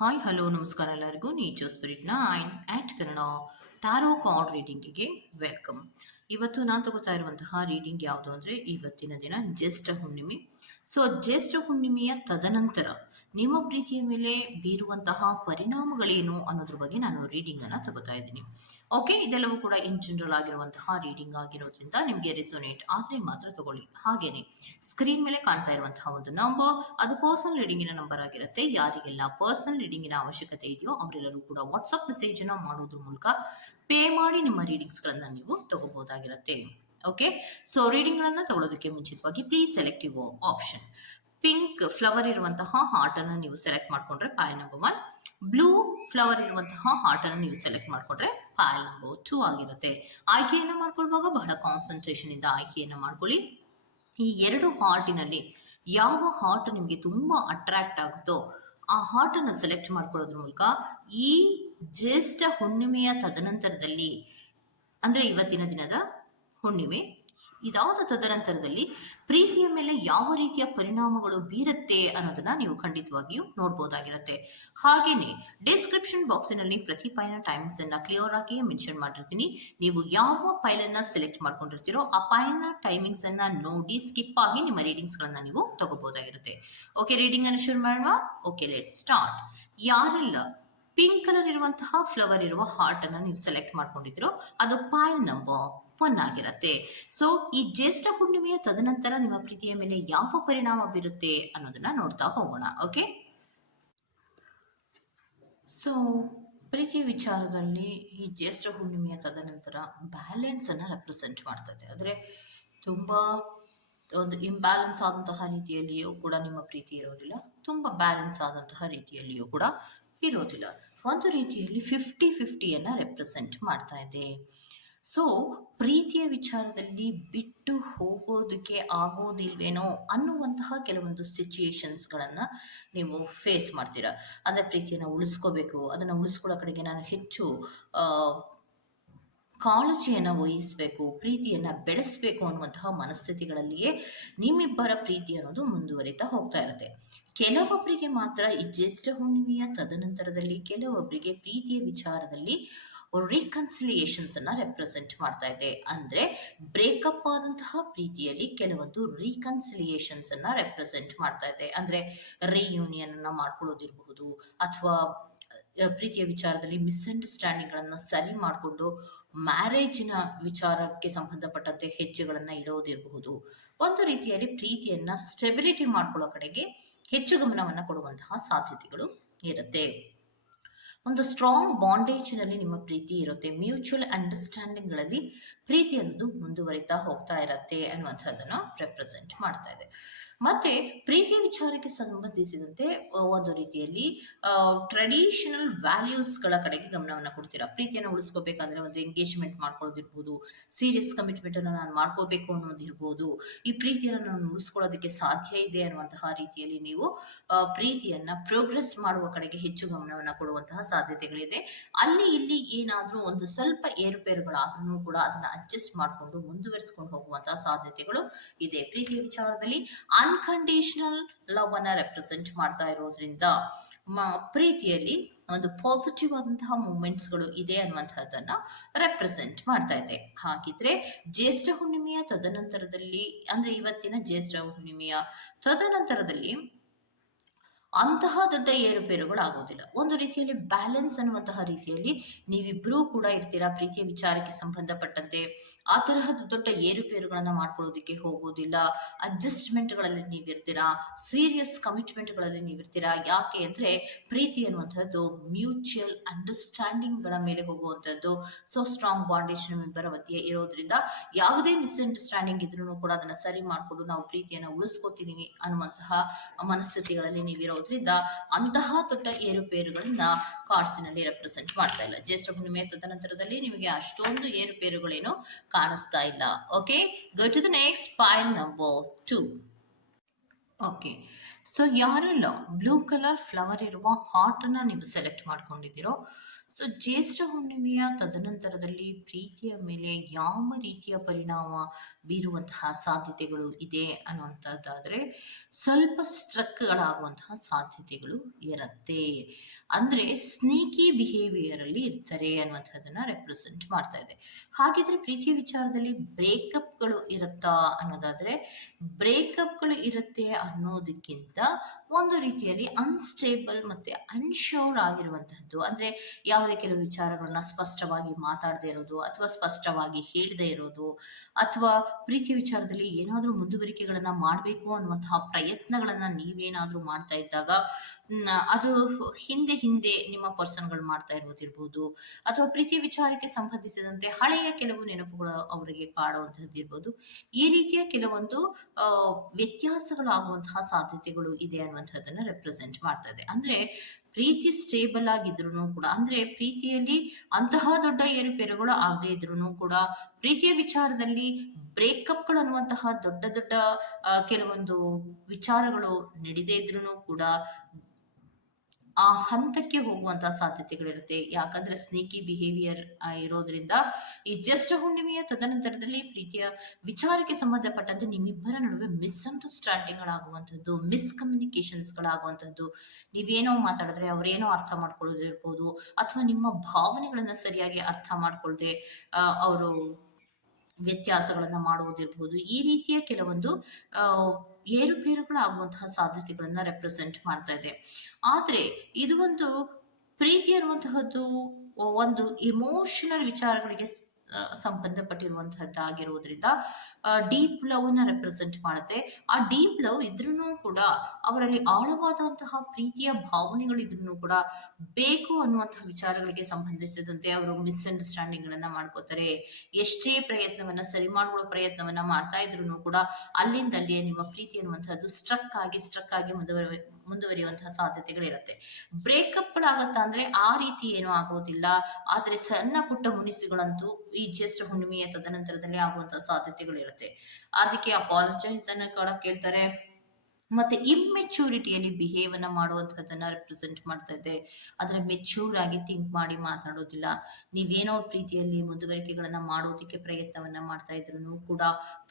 Hi hello ನಮಸ್ಕಾರ ಎಲ್ಲರಿಗೂ nature spirit 9 ಆಟ್ Kannada ಟಾರೋ card ರೀಡಿಂಗಿಗೆ welcome. ಇವತ್ತು ನಾನು ತಗೋತಾ ಇರುವಂತಹ ರೀಡಿಂಗ್ ಯಾವುದು ಅಂದರೆ ಇವತ್ತಿನ ದಿನ ಜ್ಯೇಷ್ಠ ಹುಣ್ಣಿಮೆ. ಸೊ ಜ್ಯೇಷ್ಠ ಹುಣ್ಣಿಮೆಯ ತದನಂತರ ನಿಮ್ಮ ಪ್ರೀತಿಯ ಮೇಲೆ ಬೀರುವಂತಹ ಪರಿಣಾಮಗಳೇನು ಅನ್ನೋದ್ರ ಬಗ್ಗೆ ನಾನು ರೀಡಿಂಗನ್ನು ತಗೋತಾ ಇದ್ದೀನಿ. ಓಕೆ, ಇದೆಲ್ಲವೂ ಕೂಡ ಇನ್ ಜನರಲ್ ಆಗಿರುವಂತಹ ರೀಡಿಂಗ್ ಆಗಿರೋದ್ರಿಂದ ನಿಮಗೆ ರೆಸೋನೇಟ್ ಆದರೆ ಮಾತ್ರ ತಗೊಳ್ಳಿ. ಹಾಗೇನೆ ಸ್ಕ್ರೀನ್ ಮೇಲೆ ಕಾಣ್ತಾ ಇರುವಂತಹ ಒಂದು ನಂಬರ್ ಅದು ಪರ್ಸನಲ್ ರೀಡಿಂಗಿನ ನಂಬರ್ ಆಗಿರುತ್ತೆ. ಯಾರಿಗೆಲ್ಲ ಪರ್ಸನಲ್ ರೀಡಿಂಗಿನ ಅವಶ್ಯಕತೆ ಇದೆಯೋ ಅವರೆಲ್ಲರೂ ಕೂಡ ವಾಟ್ಸಪ್ ಮೆಸೇಜ್ ಅನ್ನು ಮಾಡೋದ್ರ ಮೂಲಕ ಪೇ ಮಾಡಿ ನಿಮ್ಮ ರೀಡಿಂಗ್ಸ್ ಗಳನ್ನ ನೀವು ತಗೋಬಹುದಾಗಿರುತ್ತೆ. ಓಕೆ, ಸೊ ರೀಡಿಂಗ್ ಗಳನ್ನ ತಗೊಳ್ಳೋದಕ್ಕೆ ಮುಂಚಿತವಾಗಿ please select your option. Pink flower ಇರುವಂತಹ ಹಾರ್ಟ್ ಅನ್ನು ನೀವು ಸೆಲೆಕ್ಟ್ ಮಾಡ್ಕೊಂಡ್ರೆ ಪಾಯಲ್ ನಂಬರ್ 1, ಬ್ಲೂ ಫ್ಲವರ್ ಇರುವಂತಹ ಹಾರ್ಟ್ ಅನ್ನು ನೀವು ಸೆಲೆಕ್ಟ್ ಮಾಡ್ಕೊಂಡ್ರೆ ಪಾಯಲ್ ನಂಬರ್ 2 ಆಗಿರುತ್ತೆ. ಆಯ್ಕೆಯನ್ನ ಮಾಡ್ಕೊಳ್ಳುವಾಗ ಬಹಳ ಕಾನ್ಸಂಟ್ರೇಷನ್ ಇಂದ ಆಯ್ಕೆಯನ್ನ ಮಾಡ್ಕೊಳ್ಳಿ. ಈ ಎರಡು ಹಾರ್ಟಿನಲ್ಲಿ ಯಾವ ಹಾರ್ಟ್ ನಿಮಗೆ ತುಂಬಾ ಅಟ್ರಾಕ್ಟ್ ಆಗುತ್ತೋ ಆ ಹಾರ್ಟ್ ಅನ್ನು ಸೆಲೆಕ್ಟ್ ಮಾಡ್ಕೊಳ್ಳೋದ್ರ ಮೂಲಕ ಈ ಜ್ಯೇಷ್ಠ ಹುಣ್ಣಿಮೆಯ ತದನಂತರದಲ್ಲಿ, ಅಂದ್ರೆ ಇವತ್ತಿನ ದಿನದ ಹುಣ್ಣಿಮೆ ಇದಾದ ತದನಂತರದಲ್ಲಿ ಪ್ರೀತಿಯ ಮೇಲೆ ಯಾವ ರೀತಿಯ ಪರಿಣಾಮಗಳು ಬೀರುತ್ತೆ ಅನ್ನೋದನ್ನ ನೀವು ಖಂಡಿತವಾಗಿಯೂ ನೋಡ್ಬೋದಾಗಿರುತ್ತೆ. ಹಾಗೇನೆ ಡಿಸ್ಕ್ರಿಪ್ಷನ್ ಬಾಕ್ಸಿನಲ್ಲಿ ಪ್ರತಿ ಪೈಲ್ನ ಟೈಮಿಂಗ್ಸ್ ಅನ್ನ ಕ್ಲಿಯರ್ ಆಗಿ ಮೆನ್ಷನ್ ಮಾಡಿರ್ತೀನಿ. ನೀವು ಯಾವ ಪೈಲ್ ಅನ್ನ ಸೆಲೆಕ್ಟ್ ಮಾಡ್ಕೊಂಡಿರ್ತೀರೋ ಆ ಪೈಲ್ನ ಟೈಮಿಂಗ್ಸ್ ಅನ್ನ ನೋಡಿ ಸ್ಕಿಪ್ ಆಗಿ ನಿಮ್ಮ ರೀಡಿಂಗ್ಸ್ ಗಳನ್ನ ನೀವು ತಗೋಬಹುದಾಗಿರುತ್ತೆ. ಓಕೆ, ರೀಡಿಂಗ್ ಅನ್ನು ಶುರು ಮಾಡೋಣ. Okay, let start. ಯಾರೆಲ್ಲ ಪಿಂಕ್ ಕಲರ್ ಇರುವಂತಹ ಫ್ಲವರ್ ಇರುವ ಹಾರ್ಟ್ ಅನ್ನ ನೀವು ಸೆಲೆಕ್ಟ್ ಮಾಡ್ಕೊಂಡಿದ್ರು ಅದು ಪೈಲ್ ನಂಬರ್ 1 ಆಗಿರುತ್ತೆ. ಸೊ ಈ ಜ್ಯೇಷ್ಠ ಹುಣ್ಣಿಮೆಯ ತದನಂತರ ನಿಮ್ಮ ಪ್ರೀತಿಯ ಮೇಲೆ ಯಾವ ಪರಿಣಾಮ ಬೀರುತ್ತೆ ಅನ್ನೋದನ್ನ ನೋಡ್ತಾ ಹೋಗೋಣ. ಓಕೆ, ಸೊ ಪ್ರೀತಿಯ ವಿಚಾರದಲ್ಲಿ ಈ ಜ್ಯೇಷ್ಠ ಹುಣ್ಣಿಮೆಯ ತದನಂತರ ಬ್ಯಾಲೆನ್ಸ್ ಅನ್ನ ರೆಪ್ರೆಸೆಂಟ್ ಮಾಡ್ತದೆ. ಅಂದ್ರೆ ತುಂಬಾ ಒಂದು ಇಂಬ್ಯಾಲೆನ್ಸ್ ಆದಂತಹ ರೀತಿಯಲ್ಲಿಯೂ ಕೂಡ ನಿಮ್ಮ ಪ್ರೀತಿ ಇರೋದಿಲ್ಲ, ತುಂಬಾ ಬ್ಯಾಲೆನ್ಸ್ ಆದಂತಹ ರೀತಿಯಲ್ಲಿಯೂ ಕೂಡ ಇರೋದಿಲ್ಲ. ಒಂದು ರೀತಿಯಲ್ಲಿ 50-50 ರೆಪ್ರೆಸೆಂಟ್ ಮಾಡ್ತಾ ಇದೆ. ಸೊ ಪ್ರೀತಿಯ ವಿಚಾರದಲ್ಲಿ ಬಿಟ್ಟು ಹೋಗೋದಕ್ಕೆ ಆಗೋದಿಲ್ವೇನೋ ಅನ್ನುವಂತಹ ಕೆಲವೊಂದು ಸಿಚುಯೇಷನ್ಸ್ಗಳನ್ನು ನೀವು ಫೇಸ್ ಮಾಡ್ತೀರಾ. ಅಂದರೆ ಪ್ರೀತಿಯನ್ನು ಉಳಿಸ್ಕೋಬೇಕು, ಅದನ್ನು ಉಳಿಸ್ಕೊಳ್ಳೋ ಕಡೆಗೆ ನಾನು ಹೆಚ್ಚು ಕಾಳಜಿಯನ್ನು ವಹಿಸಬೇಕು, ಪ್ರೀತಿಯನ್ನು ಬೆಳೆಸಬೇಕು ಅನ್ನುವಂತಹ ಮನಸ್ಥಿತಿಗಳಲ್ಲಿಯೇ ನಿಮ್ಮಿಬ್ಬರ ಪ್ರೀತಿ ಅನ್ನೋದು ಮುಂದುವರಿತಾ ಹೋಗ್ತಾ ಇರುತ್ತೆ. ಕೆಲವೊಬ್ಬರಿಗೆ ಮಾತ್ರ ಈ ಜ್ಯೇಷ್ಠ ಹುಣ್ಣಿಮೆಯ ತದನಂತರದಲ್ಲಿ ಕೆಲವೊಬ್ಬರಿಗೆ ಪ್ರೀತಿಯ ವಿಚಾರದಲ್ಲಿ ರೀಕನ್ಸಿಲಿಯೇಷನ್ಸ್ ಅನ್ನ ರೆಪ್ರೆಸೆಂಟ್ ಮಾಡ್ತಾ ಇದೆ. ಅಂದ್ರೆ ಬ್ರೇಕಪ್ ಆದಂತಹ ಪ್ರೀತಿಯಲ್ಲಿ ಕೆಲವೊಂದು ರೀಕನ್ಸಿಲಿಯೇಷನ್ಸ್ ಅನ್ನ ರೆಪ್ರೆಸೆಂಟ್ ಮಾಡ್ತಾ ಇದೆ. ಅಂದ್ರೆ ರಿಯೂನಿಯನ್ ಅನ್ನ ಮಾಡ್ಕೊಳ್ಳೋದಿರಬಹುದು, ಅಥವಾ ಪ್ರೀತಿಯ ವಿಚಾರದಲ್ಲಿ ಮಿಸ್ಅಂಡರ್ಸ್ಟ್ಯಾಂಡಿಂಗ್ ಗಳನ್ನ ಸರಿ ಮಾಡಿಕೊಂಡು ಮ್ಯಾರೇಜಿನ ವಿಚಾರಕ್ಕೆ ಸಂಬಂಧಪಟ್ಟಂತೆ ಹೆಜ್ಜೆಗಳನ್ನ ಇಡೋದಿರಬಹುದು. ಒಂದು ರೀತಿಯಲ್ಲಿ ಪ್ರೀತಿಯನ್ನ ಸ್ಟೆಬಿಲಿಟಿ ಮಾಡ್ಕೊಳ್ಳೋ ಕಡೆಗೆ ಹೆಚ್ಚು ಗಮನವನ್ನು ಕೊಡುವಂತಹ ಸಾಧ್ಯತೆಗಳು ಇರುತ್ತೆ. ಒಂದು ಸ್ಟ್ರಾಂಗ್ ಬಾಂಡೇಜ್ನಲ್ಲಿ ನಿಮ್ಮ ಪ್ರೀತಿ ಇರುತ್ತೆ. ಮ್ಯೂಚುವಲ್ ಅಂಡರ್ಸ್ಟ್ಯಾಂಡಿಂಗ್ ಗಳಲ್ಲಿ ಪ್ರೀತಿ ಅನ್ನೋದು ಮುಂದುವರಿತಾ ಹೋಗ್ತಾ ಇರತ್ತೆ ಅನ್ನುವಂಥದ್ದನ್ನು ರೆಪ್ರೆಸೆಂಟ್ ಮಾಡ್ತಾ ಇದೆ. ಮತ್ತೆ ಪ್ರೀತಿಯ ವಿಚಾರಕ್ಕೆ ಸಂಬಂಧಿಸಿದಂತೆ ಒಂದು ರೀತಿಯಲ್ಲಿ ಟ್ರೆಡಿಷನಲ್ ವ್ಯಾಲ್ಯೂಸ್ಗಳ ಕಡೆಗೆ ಗಮನವನ್ನು ಕೊಡ್ತೀರಾ. ಪ್ರೀತಿಯನ್ನು ಉಳಿಸ್ಕೋಬೇಕಂದ್ರೆ ಒಂದು ಎಂಗೇಜ್ಮೆಂಟ್ ಮಾಡ್ಕೊಳ್ಳೋದಿರ್ಬೋದು, ಸೀರಿಯಸ್ ಕಮಿಟ್ಮೆಂಟ್ ಅನ್ನು ನಾನು ಮಾಡ್ಕೋಬೇಕು ಅನ್ನೋದಿರ್ಬೋದು, ಈ ಪ್ರೀತಿಯನ್ನು ನಾನು ಉಳಿಸ್ಕೊಳ್ಳೋದಕ್ಕೆ ಸಾಧ್ಯ ಇದೆ ಅನ್ನುವಂತಹ ರೀತಿಯಲ್ಲಿ ನೀವು ಪ್ರೀತಿಯನ್ನ ಪ್ರೋಗ್ರೆಸ್ ಮಾಡುವ ಕಡೆಗೆ ಹೆಚ್ಚು ಗಮನವನ್ನು ಕೊಡುವಂತಹ ಸಾಧ್ಯತೆಗಳಿದೆ. ಅಲ್ಲಿ ಇಲ್ಲಿ ಏನಾದ್ರೂ ಒಂದು ಸ್ವಲ್ಪ ಏರುಪೇರುಗಳಾದ್ರೂ ಕೂಡ ಅದನ್ನ ಅಡ್ಜಸ್ಟ್ ಮಾಡಿಕೊಂಡು ಮುಂದುವರಿಸಿಕೊಂಡು ಹೋಗುವಂತಹ ಸಾಧ್ಯತೆಗಳು ಇದೆ. ಪ್ರೀತಿಯ ವಿಚಾರದಲ್ಲಿ ಅನ್ಕಂಡೀಷನಲ್ ಲವ್ ಅನ್ನ ರೆಪ್ರೆಸೆಂಟ್ ಮಾಡ್ತಾ ಇರೋದ್ರಿಂದ ಪ್ರೀತಿಯಲ್ಲಿ ಒಂದು ಪಾಸಿಟಿವ್ ಆದಂತಹ ಮೂಮೆಂಟ್ಸ್ಗಳು ಇದೆ ಅನ್ನುವಂಥದ್ದನ್ನ ರೆಪ್ರೆಸೆಂಟ್ ಮಾಡ್ತಾ ಇದೆ. ಹಾಗಿದ್ರೆ ಜ್ಯೇಷ್ಠ ಹುಣ್ಣಿಮೆಯ ತದನಂತರದಲ್ಲಿ, ಅಂದ್ರೆ ಇವತ್ತಿನ ಜ್ಯೇಷ್ಠ ಹುಣ್ಣಿಮೆಯ ತದನಂತರದಲ್ಲಿ ಅಂತಹ ದೊಡ್ಡ ಏರುಪೇರುಗಳು ಆಗೋದಿಲ್ಲ. ಒಂದು ರೀತಿಯಲ್ಲಿ ಬ್ಯಾಲೆನ್ಸ್ ಅನ್ನುವಂತಹ ರೀತಿಯಲ್ಲಿ ನೀವಿಬ್ಬರೂ ಕೂಡ ಇರ್ತೀರಾ. ಪ್ರೀತಿಯ ವಿಚಾರಕ್ಕೆ ಸಂಬಂಧಪಟ್ಟಂತೆ ಆ ತರಹದ ದೊಡ್ಡ ಏರುಪೇರುಗಳನ್ನ ಮಾಡ್ಕೊಳ್ಳೋದಿಕ್ಕೆ ಹೋಗೋದಿಲ್ಲ. ಅಡ್ಜಸ್ಟ್ಮೆಂಟ್ಗಳಲ್ಲಿ ನೀವಿರ್ತೀರಾ, ಸೀರಿಯಸ್ ಕಮಿಟ್ಮೆಂಟ್ಗಳಲ್ಲಿ ನೀವಿರ್ತೀರಾ. ಯಾಕೆ ಅಂದ್ರೆ ಪ್ರೀತಿ ಅನ್ನುವಂಥದ್ದು ಮ್ಯೂಚುವಲ್ ಅಂಡರ್ಸ್ಟ್ಯಾಂಡಿಂಗ್ ಗಳ ಮೇಲೆ ಹೋಗುವಂಥದ್ದು. ಸೊ ಸ್ಟ್ರಾಂಗ್ ಬಾಂಡೇಜ್ ನಿಮ್ಮಿಬ್ಬರ ಮಧ್ಯೆ ಇರೋದ್ರಿಂದ ಯಾವುದೇ ಮಿಸ್ಅಂಡರ್ಸ್ಟ್ಯಾಂಡಿಂಗ್ ಇದ್ರೂ ಕೂಡ ಅದನ್ನ ಸರಿ ಮಾಡಿಕೊಂಡು ನಾವು ಪ್ರೀತಿಯನ್ನು ಉಳಿಸ್ಕೋತೀವಿ ಅನ್ನುವಂತಹ ಮನಸ್ಥಿತಿಗಳಲ್ಲಿ ನೀವಿರೋದ್ರಿಂದ ಅಂತಹ ದೊಡ್ಡ ಏರುಪೇರುಗಳನ್ನ ಕಾರ್ಡ್ಸಿನಲ್ಲಿ ರೆಪ್ರೆಸೆಂಟ್ ಮಾಡ್ತಾ ಇಲ್ಲ. ಜ್ಯೇಷ್ಠ ಹುಣ್ಣಿಮೆಯ ತದನಂತರದಲ್ಲಿ ನಿಮಗೆ ಅಷ್ಟೊಂದು ಏರುಪೇರುಗಳೇನು ಕಾಣಿಸ್ತಾ ಇಲ್ಲ. Okay, go to the next file number 2. Okay, so ಯಾರೆಲ್ಲ ಬ್ಲೂ ಕಲರ್ ಫ್ಲವರ್ ಇರುವ ಹಾರ್ಟನ್ನು ನೀವು ಸೆಲೆಕ್ಟ್ ಮಾಡ್ಕೊಂಡಿದ್ದೀರೋ, ಸೊ ಜ್ಯೇಷ್ಠ ಹುಣ್ಣಿಮೆಯ ತದನಂತರದಲ್ಲಿ ಪ್ರೀತಿಯ ಮೇಲೆ ಯಾವ ರೀತಿಯ ಪರಿಣಾಮ ಬೀರುವಂತಹ ಸಾಧ್ಯತೆಗಳು ಇದೆ ಅನ್ನುವಂಥದ್ದಾದರೆ ಸ್ವಲ್ಪ ಸ್ಟ್ರಕ್ಗಳಾಗುವಂತಹ ಸಾಧ್ಯತೆಗಳು ಇರುತ್ತೆ. ಅಂದರೆ ಸ್ನೀಕಿ ಬಿಹೇವಿಯರಲ್ಲಿ ಇರ್ತಾರೆ ಅನ್ನುವಂಥದ್ದನ್ನು ರೆಪ್ರೆಸೆಂಟ್ ಮಾಡ್ತಾ ಇದೆ. ಹಾಗಿದ್ರೆ ಪ್ರೀತಿಯ ವಿಚಾರದಲ್ಲಿ ಬ್ರೇಕಪ್ಗಳು ಇರುತ್ತಾ ಅನ್ನೋದಾದರೆ ಬ್ರೇಕಪ್ಗಳು ಇರುತ್ತೆ ಅನ್ನೋದಕ್ಕಿಂತ ಒಂದು ರೀತಿಯಲ್ಲಿ ಅನ್‌ಸ್ಟೇಬಲ್ ಮತ್ತೆ ಅನ್‌ಶ್ಯೂರ್ ಆಗಿರುವಂತಹದ್ದು. ಅಂದ್ರೆ ಯಾವುದೇ ಕೆಲವು ವಿಚಾರಗಳನ್ನ ಸ್ಪಷ್ಟವಾಗಿ ಮಾತಾಡದೇ ಇರೋದು, ಅಥವಾ ಸ್ಪಷ್ಟವಾಗಿ ಹೇಳದೇ ಇರೋದು, ಅಥವಾ ಪ್ರೀತಿಯ ವಿಚಾರದಲ್ಲಿ ಏನಾದರೂ ಮುಂದುವರಿಕೆಗಳನ್ನ ಮಾಡಬೇಕು ಅನ್ನುವಂತಹ ಪ್ರಯತ್ನಗಳನ್ನ ನೀವೇನಾದರೂ ಮಾಡ್ತಾ ಇದ್ದಾಗ ಅದು ಹಿಂದೆ ಹಿಂದೆ ನಿಮ್ಮ ಪರ್ಸನ್ಗಳು ಮಾಡ್ತಾ ಇರೋದಿರ್ಬೋದು, ಅಥವಾ ಪ್ರೀತಿಯ ವಿಚಾರಕ್ಕೆ ಸಂಬಂಧಿಸಿದಂತೆ ಹಳೆಯ ಕೆಲವು ನೆನಪುಗಳು ಅವರಿಗೆ ಕಾಡುವಂತಹದ್ದು ಇರ್ಬೋದು. ಈ ರೀತಿಯ ಕೆಲವೊಂದು ವ್ಯತ್ಯಾಸಗಳಾಗುವಂತಹ ಸಾಧ್ಯತೆಗಳು ಇದೆ ಅನ್ನುವಂಥದ್ದನ್ನ ರೆಪ್ರೆಸೆಂಟ್ ಮಾಡ್ತಾ ಇದೆ. ಅಂದ್ರೆ ಪ್ರೀತಿ ಸ್ಟೇಬಲ್ ಆಗಿದ್ರು ಕೂಡ, ಅಂದ್ರೆ ಪ್ರೀತಿಯಲ್ಲಿ ಅಂತಹ ದೊಡ್ಡ ಏರುಪೇರುಗಳು ಆಗದೇ ಇದ್ರು ಕೂಡ, ಪ್ರೀತಿಯ ವಿಚಾರದಲ್ಲಿ ಬ್ರೇಕಪ್ಗಳು ಅನ್ನುವಂತಹ ದೊಡ್ಡ ದೊಡ್ಡ ಕೆಲವೊಂದು ವಿಚಾರಗಳು ನಡೀದೇ ಇದ್ರು ಕೂಡ ಆ ಹಂತಕ್ಕೆ ಹೋಗುವಂತಹ ಸಾಧ್ಯತೆಗಳಿರುತ್ತೆ. ಯಾಕಂದ್ರೆ ಸ್ನೇಕಿ ಬಿಹೇವಿಯರ್ ಇರೋದ್ರಿಂದ ಈ ಜ್ಯೇಷ್ಠ ಹುಣ್ಣಿಮೆಯ ತದನಂತರದಲ್ಲಿ ಪ್ರೀತಿಯ ವಿಚಾರಕ್ಕೆ ಸಂಬಂಧಪಟ್ಟಂತೆ ನಿಮ್ಮಿಬ್ಬರ ನಡುವೆ ಮಿಸ್ಅಂಡರ್ಸ್ಟ್ಯಾಂಡಿಂಗ್ ಗಳಾಗುವಂಥದ್ದು, ಮಿಸ್ಕಮ್ಯುನಿಕೇಶನ್ಸ್ ಗಳಾಗುವಂಥದ್ದು. ನೀವೇನೋ ಮಾತಾಡಿದ್ರೆ ಅವರೇನೋ ಅರ್ಥ ಮಾಡ್ಕೊಳ್ಳೋದಿರ್ಬೋದು, ಅಥವಾ ನಿಮ್ಮ ಭಾವನೆಗಳನ್ನ ಸರಿಯಾಗಿ ಅರ್ಥ ಮಾಡ್ಕೊಳ್ದೆ ಅವರು ವ್ಯತ್ಯಾಸಗಳನ್ನ ಮಾಡುವುದಿರ್ಬೋದು. ಈ ರೀತಿಯ ಕೆಲವೊಂದು ಏರುಪೇರುಗಳಾಗುವಂತಹ ಸಾಧ್ಯತೆಗಳನ್ನ ರೆಪ್ರೆಸೆಂಟ್ ಮಾಡ್ತಾ ಇದೆ. ಆದ್ರೆ ಇದು ಒಂದು ಪ್ರೀತಿ ಅನ್ನುವಂತಹದ್ದು ಒಂದು ಇಮೋಷನಲ್ ವಿಚಾರಗಳಿಗೆ ಸಂಬಂಧಪಟ್ಟಿರುವಂತಹದ್ದಾಗಿರುವುದರಿಂದ ಡೀಪ್ ಲವ್ ನ ರೆಪ್ರೆಸೆಂಟ್ ಮಾಡುತ್ತೆ. ಆ ಡೀಪ್ ಲವ್ ಇದ್ರೂ ಕೂಡ ಅವರಲ್ಲಿ ಆಳವಾದಂತಹ ಪ್ರೀತಿಯ ಭಾವನೆಗಳು ಇದ್ರೂ ಕೂಡ ಬೇಕು ಅನ್ನುವಂತಹ ವಿಚಾರಗಳಿಗೆ ಸಂಬಂಧಿಸಿದಂತೆ ಅವರು ಮಿಸ್ಅಂಡರ್ಸ್ಟ್ಯಾಂಡಿಂಗ್ ಗಳನ್ನ ಮಾಡ್ಕೋತಾರೆ. ಎಷ್ಟೇ ಪ್ರಯತ್ನವನ್ನ ಸರಿ ಮಾಡುವ ಪ್ರಯತ್ನವನ್ನ ಮಾಡ್ತಾ ಇದ್ರು ಕೂಡ ಅಲ್ಲಿಂದಲ್ಲಿಯೇ ನಿಮ್ಮ ಪ್ರೀತಿ ಅನ್ನುವಂತಹದ್ದು ಸ್ಟ್ರಕ್ ಆಗಿ ಮುಂದುವರಿಯುವಂತಹ ಸಾಧ್ಯತೆಗಳಿರುತ್ತೆ. ಬ್ರೇಕಪ್ ಗಳಾಗತ್ತಾ ಅಂದ್ರೆ ಆ ರೀತಿ ಏನೂ ಆಗೋದಿಲ್ಲ. ಆದ್ರೆ ಸಣ್ಣ ಪುಟ್ಟ ಮುನಿಸುಗಳಂತೂ ಈ ಜ್ಯೇಷ್ಠ ಹುಣ್ಣಿಮೆಯ ತದನಂತರದಲ್ಲಿ ಆಗುವಂತಹ ಸಾಧ್ಯತೆಗಳಿರುತ್ತೆ. ಅದಕ್ಕೆ ಅಪಾಲಜೈಸ್ ಅನ್ನ ಕೂಡ ಕೇಳ್ತಾರೆ. ಮತ್ತೆ ಇಮ್ಮೆಚೂರಿಟಿಯಲ್ಲಿ ಬಿಹೇವ್ ಅನ್ನ ಮಾಡುವಂತಹದನ್ನ ರೆಪ್ರೆಸೆಂಟ್ ಮಾಡ್ತಾ ಇದೆ. ಆದ್ರೆ ಮೆಚೂರ್ ಆಗಿ ಥಿಂಕ್ ಮಾಡಿ ಮಾತನಾಡೋದಿಲ್ಲ. ನೀವೇನೋ ಪ್ರೀತಿಯಲ್ಲಿ ಮುಂದುವರಿಕೆಗಳನ್ನ ಮಾಡೋದಕ್ಕೆ ಪ್ರಯತ್ನವನ್ನ ಮಾಡ್ತಾ ಇದ್ರು ಕೂಡ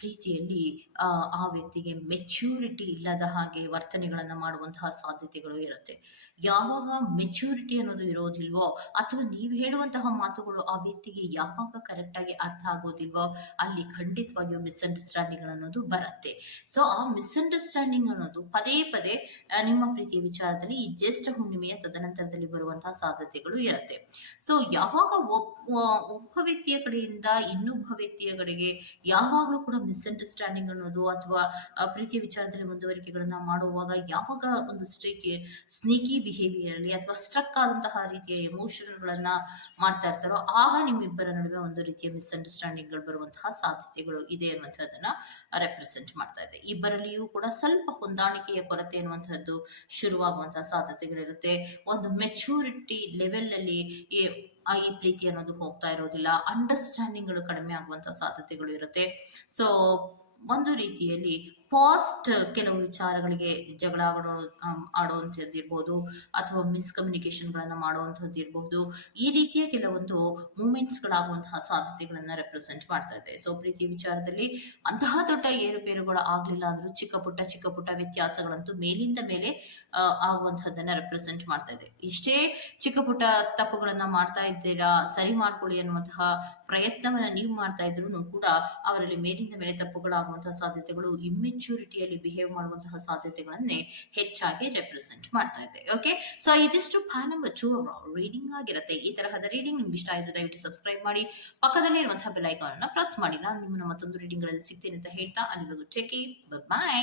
ಪ್ರೀತಿಯಲ್ಲಿ ಆ ವ್ಯಕ್ತಿಗೆ ಮೆಚೂರಿಟಿ ಇಲ್ಲದ ಹಾಗೆ ವರ್ತನೆಗಳನ್ನ ಮಾಡುವಂತಹ ಸಾಧ್ಯತೆಗಳು ಇರುತ್ತೆ. ಯಾವಾಗ ಮೆಚೂರಿಟಿ ಅನ್ನೋದು ಇರೋದಿಲ್ವೋ, ಅಥವಾ ನೀವು ಹೇಳುವಂತಹ ಮಾತುಗಳು ಆ ವ್ಯಕ್ತಿಗೆ ಯಾವಾಗ ಕರೆಕ್ಟ್ ಆಗಿ ಅರ್ಥ ಆಗೋದಿಲ್ವೋ, ಅಲ್ಲಿ ಖಂಡಿತವಾಗಿಯೂ ಮಿಸ್ಅಂಡರ್ಸ್ಟ್ಯಾಂಡಿಂಗ್ ಅನ್ನೋದು ಬರುತ್ತೆ. ಸೊ ಆ ಮಿಸ್ಅಂಡರ್ಸ್ಟ್ಯಾಂಡಿಂಗ್ ಅನ್ನೋದು ಪದೇ ಪದೇ ನಿಮ್ಮ ಪ್ರೀತಿಯ ವಿಚಾರದಲ್ಲಿ ಈ ಜ್ಯೇಷ್ಠ ಹುಣ್ಣಿಮೆಯ ತದನಂತರದಲ್ಲಿ ಬರುವಂತಹ ಸಾಧ್ಯತೆಗಳು ಇರುತ್ತೆ. ಸೊ ಯಾವಾಗ ಒಬ್ಬ ವ್ಯಕ್ತಿಯ ಕಡೆಯಿಂದ ಇನ್ನೊಬ್ಬ ವ್ಯಕ್ತಿಯ ಕಡೆಗೆ ಯಾವಾಗಲೂ ಕೂಡ ಮಿಸ್ಅಂಡರ್ಸ್ಟ್ಯಾಂಡಿಂಗ್ ಅನ್ನೋದು, ಅಥವಾ ಪ್ರೀತಿಯ ವಿಚಾರದಲ್ಲಿ ಮುಂದುವರಿಕೆಗಳನ್ನ ಮಾಡುವಾಗ ಯಾವಾಗ ಒಂದು ಸ್ನೇಕಿ ಬಿಹೇವಿಯರ್ ಅಲ್ಲಿ ಅಥವಾ ಸ್ಟ್ರಕ್ ಆದಂತಹ ರೀತಿಯ ಎಮೋಷನ್ ಗಳನ್ನ ಮಾಡ್ತಾ ಇರ್ತಾರೋ, ಆಗ ನಿಮ್ಮಿಬ್ಬರ ನಡುವೆ ಒಂದು ರೀತಿಯ ಮಿಸ್ಅಂಡರ್ಸ್ಟ್ಯಾಂಡಿಂಗ್ ಗಳು ಬರುವಂತಹ ಸಾಧ್ಯತೆಗಳು ಇದೆ ಅನ್ನುವಂಥದ್ದನ್ನ ರೆಪ್ರೆಸೆಂಟ್ ಮಾಡ್ತಾ ಇದೆ. ಇಬ್ಬರಲ್ಲಿಯೂ ಕೂಡ ಸ್ವಲ್ಪ ಹೊಂದಾಣಿಕೆಯ ಕೊರತೆ ಅನ್ನುವಂಥದ್ದು ಶುರುವಾಗುವಂತಹ ಸಾಧ್ಯತೆಗಳಿರುತ್ತೆ. ಒಂದು ಮೆಚೂರಿಟಿ ಲೆವೆಲ್ ಅಲ್ಲಿ ಈ ಪ್ರೀತಿ ಅನ್ನೋದು ಹೋಗ್ತಾ ಇರೋದಿಲ್ಲ. ಅಂಡರ್ಸ್ಟ್ಯಾಂಡಿಂಗ್ ಗಳು ಕಡಿಮೆ ಆಗುವಂತಹ ಸಾಧ್ಯತೆಗಳು ಇರುತ್ತೆ. ಸೊ ಒಂದು ರೀತಿಯಲ್ಲಿ ಪಾಸ್ಟ್ ಕೆಲವು ವಿಚಾರಗಳಿಗೆ ಜಗಳ ಆಡುವಂಥದ್ದು ಇರ್ಬೋದು, ಅಥವಾ ಮಿಸ್ಕಮ್ಯುನಿಕೇಶನ್ ಗಳನ್ನ ಮಾಡುವಂಥದ್ದು ಇರಬಹುದು. ಈ ರೀತಿಯ ಕೆಲವೊಂದು ಮೂಮೆಂಟ್ಸ್ ಗಳಾಗುವಂತಹ ಸಾಧ್ಯತೆಗಳನ್ನ ರೆಪ್ರೆಸೆಂಟ್ ಮಾಡ್ತಾ ಇದೆ. ಸೊ ಪ್ರೀತಿಯ ವಿಚಾರದಲ್ಲಿ ಅಂತಹ ದೊಡ್ಡ ಏರುಪೇರುಗಳು ಆಗ್ಲಿಲ್ಲ ಅಂದ್ರೂ ಚಿಕ್ಕ ಪುಟ್ಟ ವ್ಯತ್ಯಾಸಗಳಂತೂ ಮೇಲಿಂದ ಮೇಲೆ ಆಗುವಂತಹದ್ದನ್ನ ರೆಪ್ರೆಸೆಂಟ್ ಮಾಡ್ತಾ ಇದೆ. ಇಷ್ಟೇ ಚಿಕ್ಕ ಪುಟ್ಟ ತಪ್ಪುಗಳನ್ನ ಮಾಡ್ತಾ ಇದ್ದೀರಾ, ಸರಿ ಮಾಡ್ಕೊಳ್ಳಿ ಅನ್ನುವಂತಹ ಪ್ರಯತ್ನವನ್ನ ನೀವು ಮಾಡ್ತಾ ಇದ್ರು ಕೂಡ ಅವರಲ್ಲಿ ಮೇಲಿಂದ ಮೇಲೆ ತಪ್ಪುಗಳಾಗುವಂತಹ ಸಾಧ್ಯತೆಗಳು, ಇಮ್ಮೆಚೂರಿಟಿಯಲ್ಲಿ ಬಿಹೇವ್ ಮಾಡುವಂತಹ ಸಾಧ್ಯತೆಗಳನ್ನೇ ಹೆಚ್ಚಾಗಿ ರೆಪ್ರೆಸೆಂಟ್ ಮಾಡ್ತಾ ಇದೆ. ಓಕೆ, ಸೊ ಇದಿಷ್ಟು ಪ್ಯಾನ್ ನಂಬರ್ 2 ರೀಡಿಂಗ್ ಆಗಿರುತ್ತೆ. ಈ ತರಹದ ರೀಡಿಂಗ್ ನಿಮ್ಗೆ ಇಷ್ಟ ಆದ್ರೆ ದಯವಿಟ್ಟು ಸಬ್ಸ್ಕ್ರೈಬ್ ಮಾಡಿ, ಪಕ್ಕದಲ್ಲಿ ಇರುವಂತಹ ಬೆಲ್ ಐಕಾನ್ ಅನ್ನ ಪ್ರೆಸ್ ಮಾಡಿ. ನಾನು ನಿಮ್ಮನ್ನ ಮತ್ತೊಂದು ರೀಡಿಂಗ್ ಗಳಲ್ಲಿ ಸಿಗ್ತೇನೆ ಅಂತ ಹೇಳ್ತಾ ಅಲ್ಲಿವರೆಗೂ ಟೇಕ್ ಕೇರ್, ಬೈ.